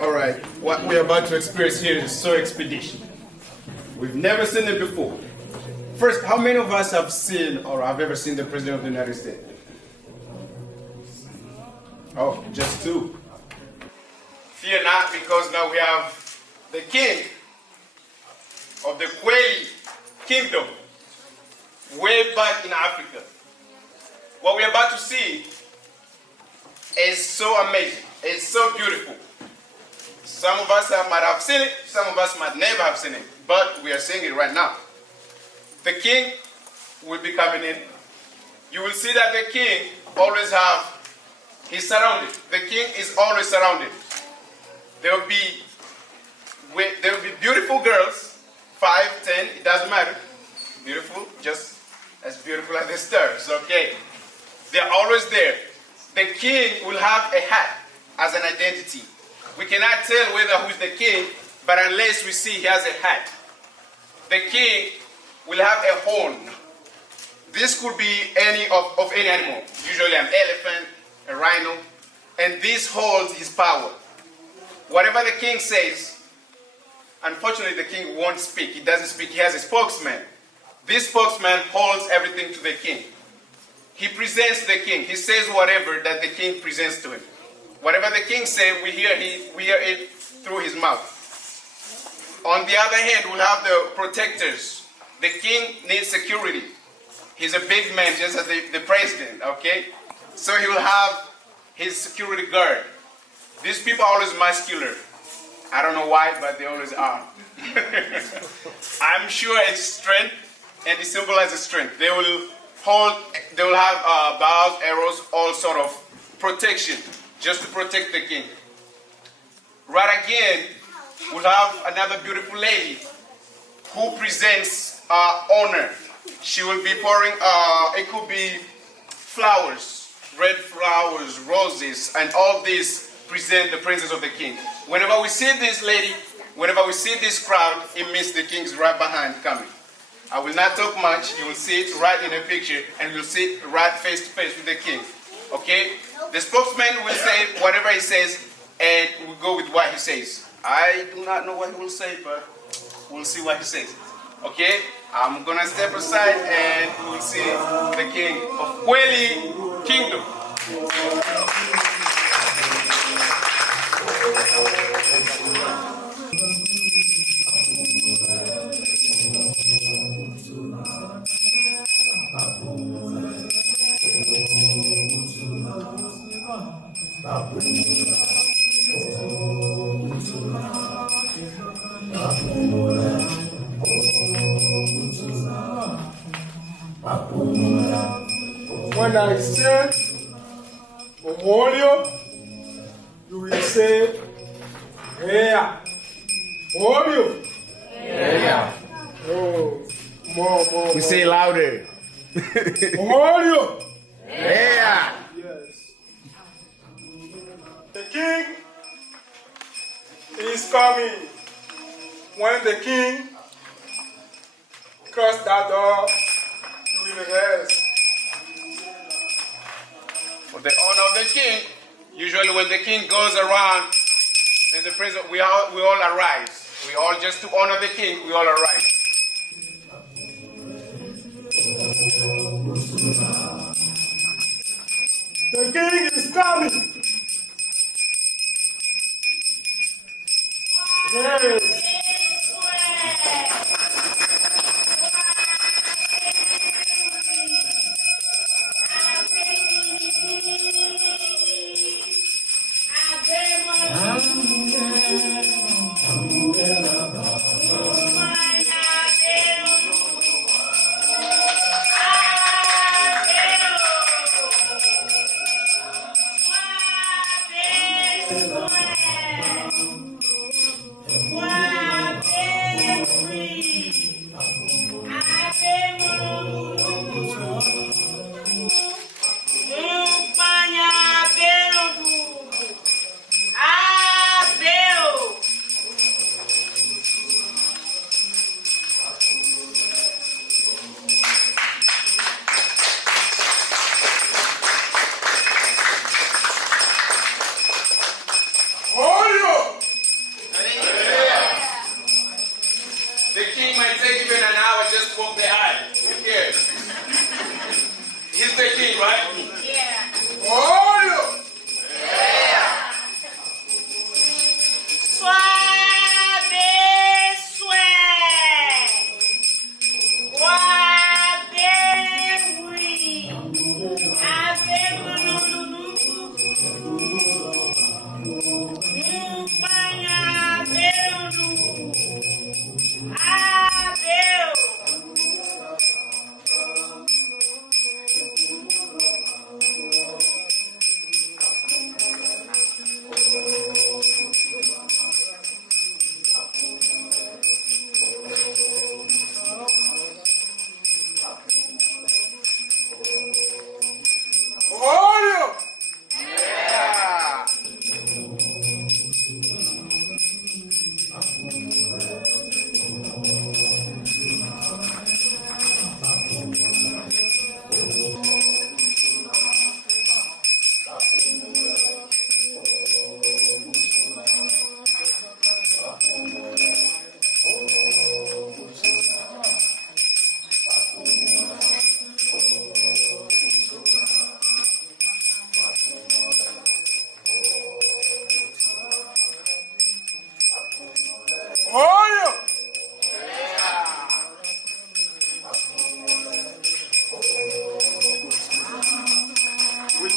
All right. What we're about to experience here is so expedition. We've never seen it before. First, how many of us have seen or have ever seen the President of the United States? Oh, just two. Fear not, because now we have the king of the Kweli kingdom way back in Africa. What we're about to see is so amazing. It's so beautiful. Some of us might have seen it, some of us might never have seen it, but we are seeing it right now. The king will be coming in. You will see that the king always he's surrounded. The king is always surrounded. There will be beautiful girls, 5, 10, it doesn't matter. Beautiful, just as beautiful as the stars, okay? They're always there. The king will have a hat as an identity. We cannot tell whether who's the king, but unless we see he has a hat. The king will have a horn. This could be any of any animal, usually an elephant, a rhino, and this holds his power. Whatever the king says, unfortunately the king won't speak. He doesn't speak, he has a spokesman. This spokesman holds everything to the king. He presents the king. He says whatever that the king presents to him. Whatever the king says, we hear it through his mouth. On the other hand, we'll have the protectors. The king needs security. He's a big man, just as the president, okay? So he will have his security guard. These people are always muscular. I don't know why, but they always are. I'm sure it's strength, and it symbolizes strength. They will have bows, arrows, all sort of protection, just to protect the king. Right again, we'll have another beautiful lady who presents honor. She will be pouring, it could be flowers, red flowers, roses, and all these present the presence of the king. Whenever we see this lady, whenever we see this crowd, it means the king is right behind coming. I will not talk much. You will see it right in the picture, and you'll see it right face to face with the king. Okay? The spokesman will say whatever he says, and we'll go with what he says. I do not know what he will say, but we'll see what he says. Okay? I'm going to step aside, and we'll see the king of Kweli Kingdom. When I say Memorial, you will say Heya. Memorial. Yeah. Oh, more. We say louder. Memorial. Yeah. Yes. The king is coming. When the king crosses that door, you will rest. For the honor of the king, usually when the king goes around, there's a praise. We all arise. We all, just to honor the king, we all arise. The king is coming. Yes. The king might take even an hour just to walk the aisle. Who cares? He's the king, right? Oh, yeah.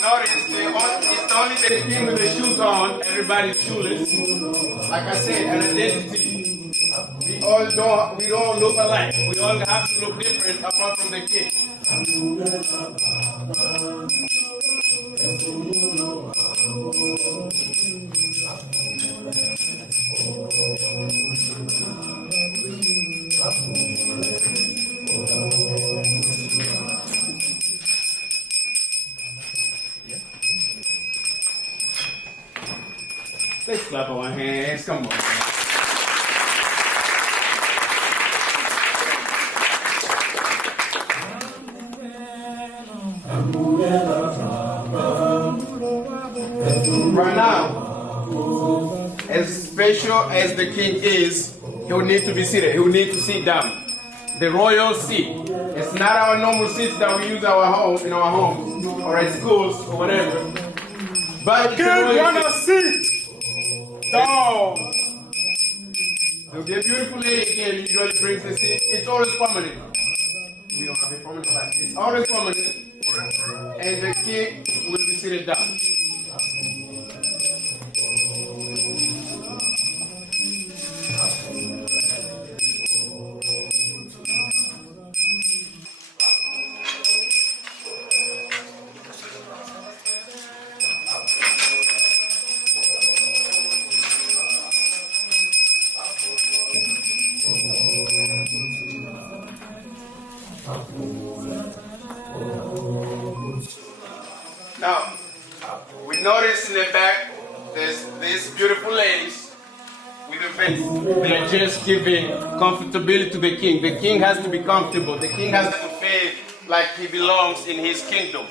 Notice it's only the king with the shoes on, everybody's shoeless. Like I said, an identity. We don't look alike. We all have to look different apart from the king. Let's clap our hands. Come on. Right now, as special as the king is, he will need to be seated. He will need to sit down. The royal seat. It's not our normal seats that we use in our homes or at schools or whatever. But The king wanna sit down. There'll be a beautiful lady again, usually brings the seat. It's always permanent. We don't have a permanent, but it's always permanent. And the king will be seated down. Now, we notice in the back, there's these beautiful ladies with the face. They are just giving comfortability to the king. The king has to be comfortable. The king has to feel like he belongs in his kingdom.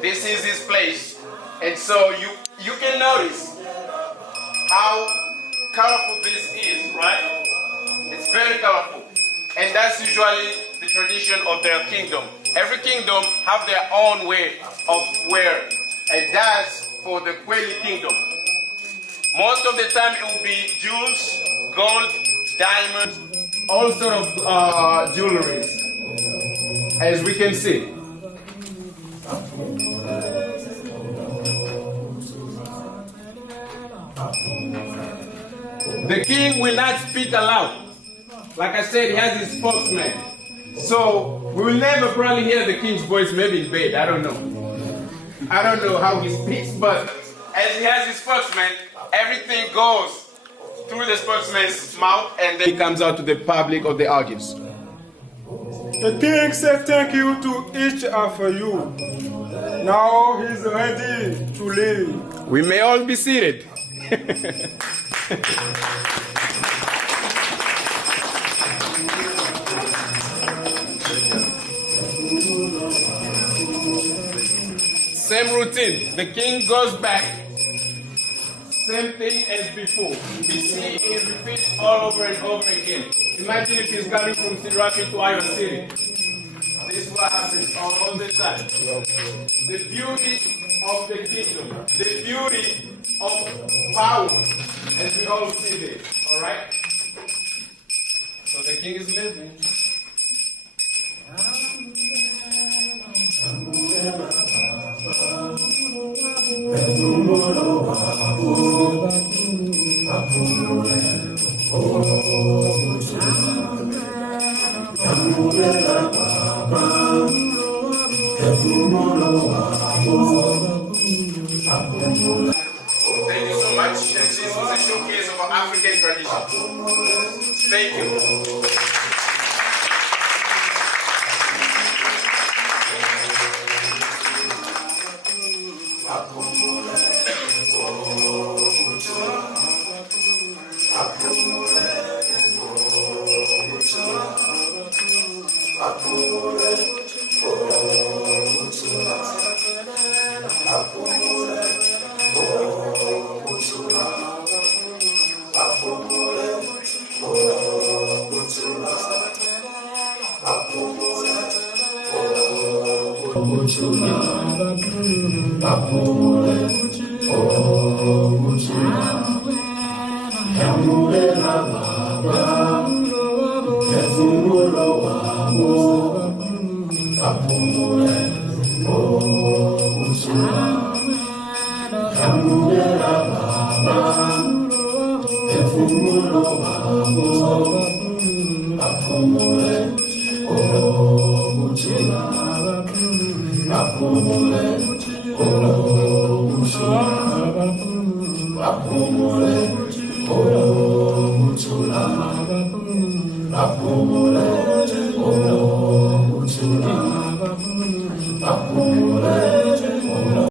This is his place. And so you can notice how colorful this is, right? It's very colorful. And that's usually the tradition of their kingdom. Every kingdom have their own way of wear. And that's for the Kweli kingdom. Most of the time it will be jewels, gold, diamonds, all sort of jewelry, as we can see. The king will not speak aloud. Like I said, he has his spokesman. So we will never probably hear the king's voice, maybe in bed. I don't know how he speaks, but as he has his spokesman, everything goes through the spokesman's mouth and then it comes out to the public of the audience. The king said thank you to each of you. Now he's ready to leave. We may all be seated. Same routine. The king goes back. Same thing as before. We see it repeats all over and over again. Imagine if he's coming from Siraki to Iowa City. This is what happens all the time. The beauty of the kingdom, the beauty of power, as we all see this. Alright? So the king is living. Thank you so much. And this was a showcase of our African tradition. Thank you. Apomole,